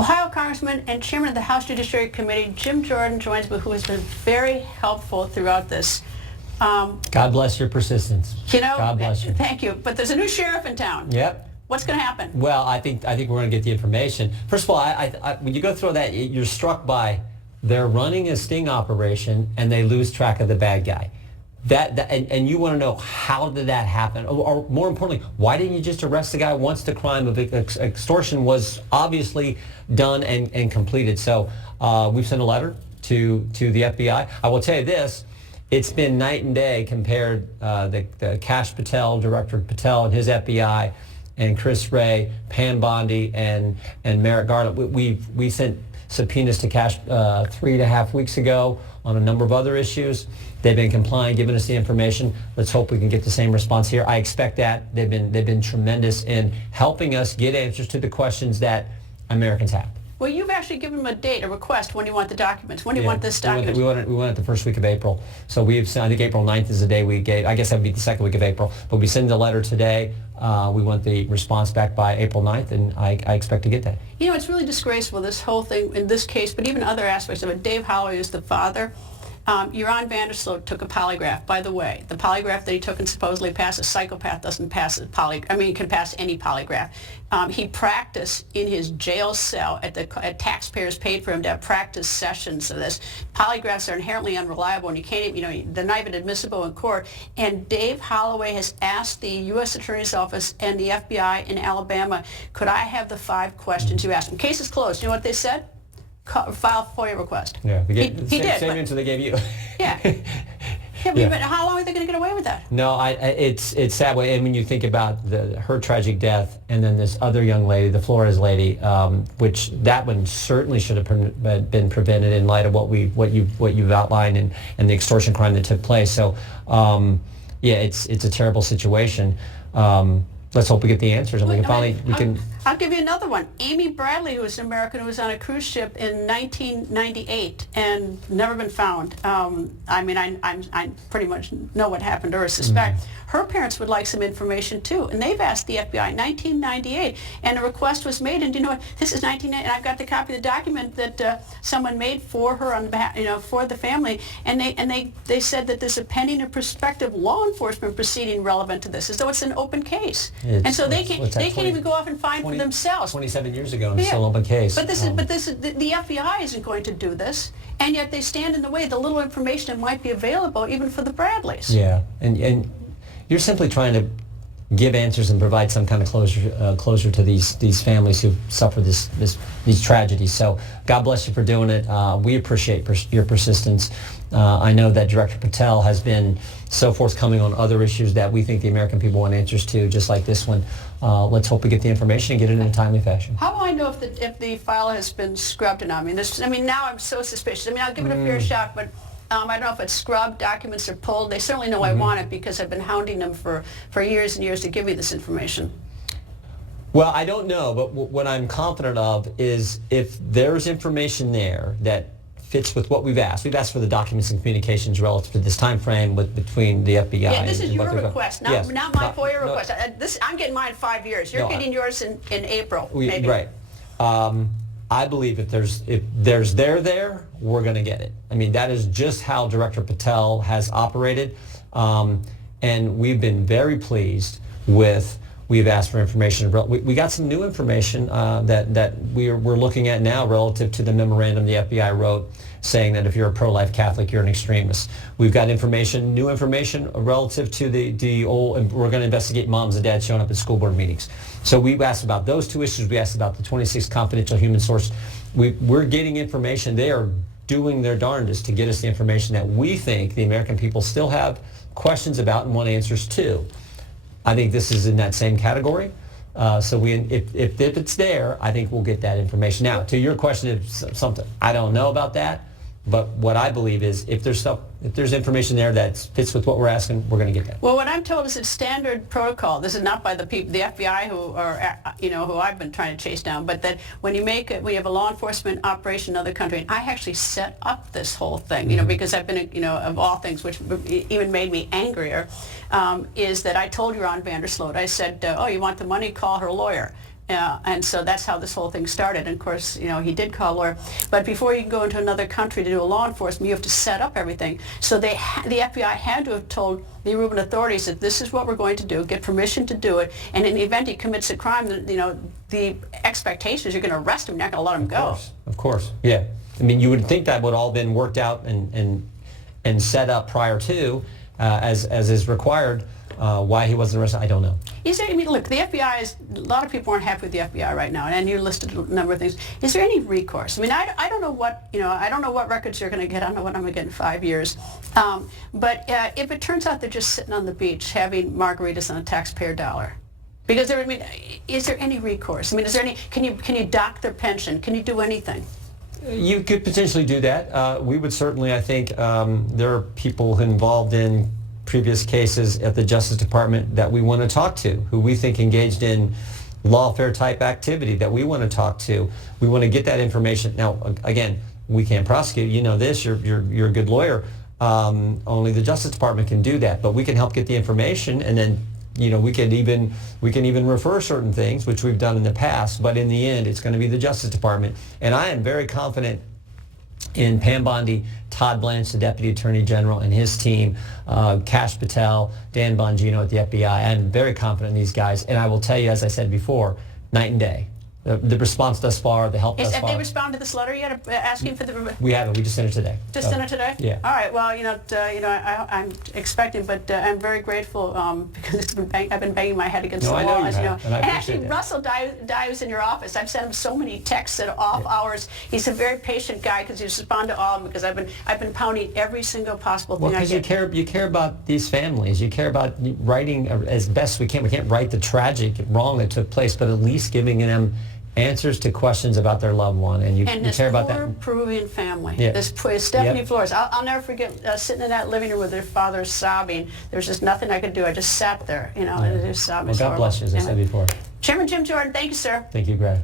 Ohio Congressman and Chairman of the House Judiciary Committee, Jim Jordan, joins me, who has been very helpful throughout this. God bless your persistence. You know, God bless you. Thank you. But there's a new sheriff in town. Yep. What's going to happen? Well, I think we're going to get the information. First of all, when you go through that, you're struck by they're running a sting operation and they lose track of the bad guy. And you want to know, how did that happen? Or more importantly, why didn't you just arrest the guy once the crime of extortion was obviously done and completed? So we've sent a letter to the FBI. I will tell you this, it's been night and day compared the Kash Patel, Director Patel and his FBI, and Chris Wray, Pam Bondi, and Merrick Garland. We sent subpoenas to Kash 3.5 weeks ago on a number of other issues. They've been complying, giving us the information. Let's hope we can get the same response here. I expect that. They've been tremendous in helping us get answers to the questions that Americans have. Well, you've actually given them a date, a request, when you want the documents. When do you want this document? We want it the first week of April. So we've sent, I think April 9th is the day we gave. I guess that would be the second week of April. But we send the letter today. We want the response back by April 9th, and I expect to get that. You know, it's really disgraceful, this whole thing, in this case, but even other aspects of it. Dave Holloway is the father. Jan Vandersloot took a polygraph. By the way, the polygraph that he took and supposedly passed, a psychopath doesn't pass a can pass any polygraph. He practiced in his jail cell at taxpayers paid for him to have practice sessions of this. Polygraphs are inherently unreliable, and you can't even, they're not even admissible in court. And Dave Holloway has asked the U.S. Attorney's Office and the FBI in Alabama, could I have the 5 questions you asked him? Case is closed. You know what they said? File FOIA request. Yeah, he did. Same answer they gave you. Yeah. Yeah, but how long are they going to get away with that? No, it's sad way. And when you think about her tragic death, and then this other young lady, the Flores lady, which that one certainly should have been prevented in light of what you've outlined and the extortion crime that took place. So, yeah, it's a terrible situation. Let's hope we get the answers, and we can I'll give you another one. Amy Bradley, who was an American who was on a cruise ship in 1998 and never been found. I mean, I pretty much know what happened to her, suspect. Her parents would like some information too, and they've asked the FBI in 1998, and a request was made. And you know what? This is 1998, and I've got the copy of the document that someone made for her on behalf, for the family, and they said that there's a pending and prospective law enforcement proceeding relevant to this, as though it's an open case. And so they can't even go off and find for themselves. 27 years ago, and it's still an open case. But the FBI isn't going to do this, and yet they stand in the way. The little information that might be available, even for the Bradleys. Yeah, and you're simply trying to give answers and provide some kind of closure to these families who suffer these tragedies. So God bless you for doing it. We appreciate your persistence. I know that Director Patel has been so forthcoming on other issues that we think the American people want answers to, just like this one. Let's hope we get the information and get it in a timely fashion. How will I know if the file has been scrubbed or not? I mean, now I'm so suspicious. I mean, I'll give it a fair shot, but I don't know if it's scrubbed, documents are pulled. They certainly know I want it because I've been hounding them for years and years to give me this information. Well, I don't know, but what I'm confident of is if there's information there that fits with what we've asked. We've asked for the documents and communications relative to this time frame between the FBI. Yeah, this is your request, not my FOIA request. No. I'm getting mine in 5 years. You're getting yours in April, maybe. Right. I believe if there's there, we're going to get it. I mean, that is just how Director Patel has operated, and we've been very pleased with. We've asked for information. We got some new information that we're looking at now relative to the memorandum the FBI wrote saying that if you're a pro-life Catholic, you're an extremist. We've got new information relative to the old, we're going to investigate moms and dads showing up at school board meetings. So we've asked about those 2 issues. We asked about the 26 confidential human source. We're getting information. They are doing their darndest to get us the information that we think the American people still have questions about and want answers to. I think this is in that same category. So if it's there, I think we'll get that information. Now, to your question, if something I don't know about that, but what I believe is if there's information there that fits with what we're asking, we're going to get that. Well, what I'm told is it's standard protocol. This is not by the FBI who are, who I've been trying to chase down, but that when you have a law enforcement operation in another country, and I actually set up this whole thing, because I've been, of all things, which even made me angrier, is that I told Jan Vandersloot, I said, oh, you want the money? Call her lawyer. And so that's how this whole thing started. And of course, he did call a lawyer. But before you can go into another country to do a law enforcement, you have to set up everything. So the FBI had to have told the Aruban authorities that this is what we're going to do, get permission to do it, and in the event he commits a crime, the expectation is you're going to arrest him, you're not going to let him go. Of course, yeah. I mean, you would think that would all been worked out and set up prior to, as is required. Why he wasn't arrested, I don't know. Look, the FBI is, a lot of people aren't happy with the FBI right now, and you listed a number of things. Is there any recourse? I mean, I don't know what, I don't know what records you're going to get. I don't know what I'm going to get in 5 years. But if it turns out they're just sitting on the beach having margaritas on a taxpayer dollar, because is there any recourse? I mean, is there any, can you dock their pension? Can you do anything? You could potentially do that. We would certainly, I think, there are people involved in previous cases at the Justice Department that we want to talk to, who we think engaged in lawfare type activity that we want to talk to. We want to get that information. Now, again, we can't prosecute. You know this. You're a good lawyer. Only the Justice Department can do that. But we can help get the information, and then we can even refer certain things, which we've done in the past. But in the end, it's going to be the Justice Department. And I am very confident in Pam Bondi, Todd Blanche, the Deputy Attorney General, and his team, Kash Patel, Dan Bongino at the FBI. I'm very confident in these guys. And I will tell you, as I said before, night and day. The response thus far, the help thus far. Have they responded to this letter yet, asking for the... We haven't. We just sent it today. Just sent it today? Yeah. All right. Well, I'm expecting, but I'm very grateful because I've been banging my head against the wall. And actually, Russell Dives in your office. I've sent him so many texts at off hours. He's a very patient guy because he responds to all of them, because I've been pounding every single possible thing I get. Because you care about these families. You care about writing as best we can. We can't write the tragic wrong that took place, but at least giving them answers to questions about their loved one, and you care about that. And this poor Peruvian family, Yeah. this Stephanie Flores. I'll never forget sitting in that living room with their father sobbing. There was just nothing I could do. I just sat there, and just sobbing. Well, God bless you, as I said before. Chairman Jim Jordan, thank you, sir. Thank you, Greta.